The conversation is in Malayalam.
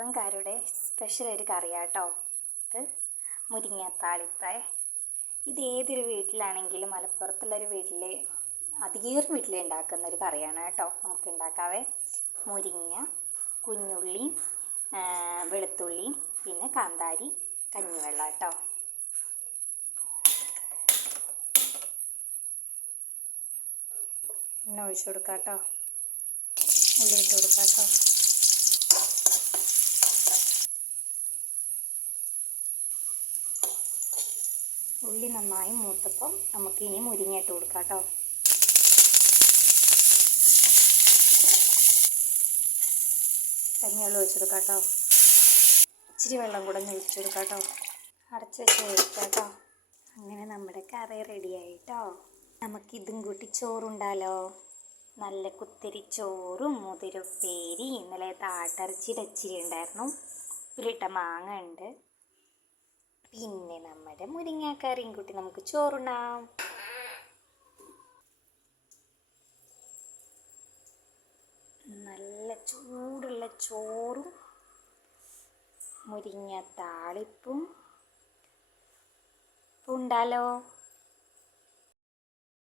മലപ്പുറംകാരുടെ സ്പെഷ്യൽ ഒരു കറിയാട്ടോ ഇത്. മുരിങ്ങാത്താളിപ്പ്. ഇത് ഏതൊരു വീട്ടിലാണെങ്കിലും മലപ്പുറത്തുള്ളൊരു വീട്ടിൽ അധികം വീട്ടിൽ ഉണ്ടാക്കുന്ന ഒരു കറിയാണ് കേട്ടോ. നമുക്ക് ഉണ്ടാക്കാവേ. മുരിങ്ങ, കുഞ്ഞുള്ളി, വെളുത്തുള്ളി, പിന്നെ കാന്താരി, കഞ്ഞിവെള്ളം കേട്ടോ. എണ്ണ ഒഴിച്ചു കൊടുക്കാം കേട്ടോ. ഉള്ളി ഇട്ട് കൊടുക്കാം കേട്ടോ. ഉള്ളി നന്നായി മൂത്തപ്പം നമുക്ക് ഇനി മുരിങ്ങ ഇട്ട് കൊടുക്കാം കേട്ടോ. കഞ്ഞിവെള്ളം ഒഴിച്ചു കൊടുക്കാം കേട്ടോ. ഇച്ചിരി വെള്ളം കൂടെ ഒന്ന് ഒഴിച്ചു കൊടുക്കാം കേട്ടോ. അടച്ച് വെച്ച് കഴിക്കാം കേട്ടോ. അങ്ങനെ നമ്മുടെ കറി റെഡിയായിട്ടോ. നമുക്കിതും കൂട്ടി ചോറുണ്ടാലോ. നല്ല കുത്തിരി ചോറും മുതിരുപ്പേരി, ഇന്നലെ ആട്ടിറച്ചിയുടെ ഇച്ചിരി ഉണ്ടായിരുന്നു, ഉരുട്ട മാങ്ങ ഉണ്ട്, പിന്നെ നമ്മുടെ മുരിങ്ങാക്കറിയും കൂട്ടി നമുക്ക് ചോറുണ്ടാം. നല്ല ചൂടുള്ള ചോറും മുരിങ്ങ താളിപ്പും ഉണ്ടാലോ.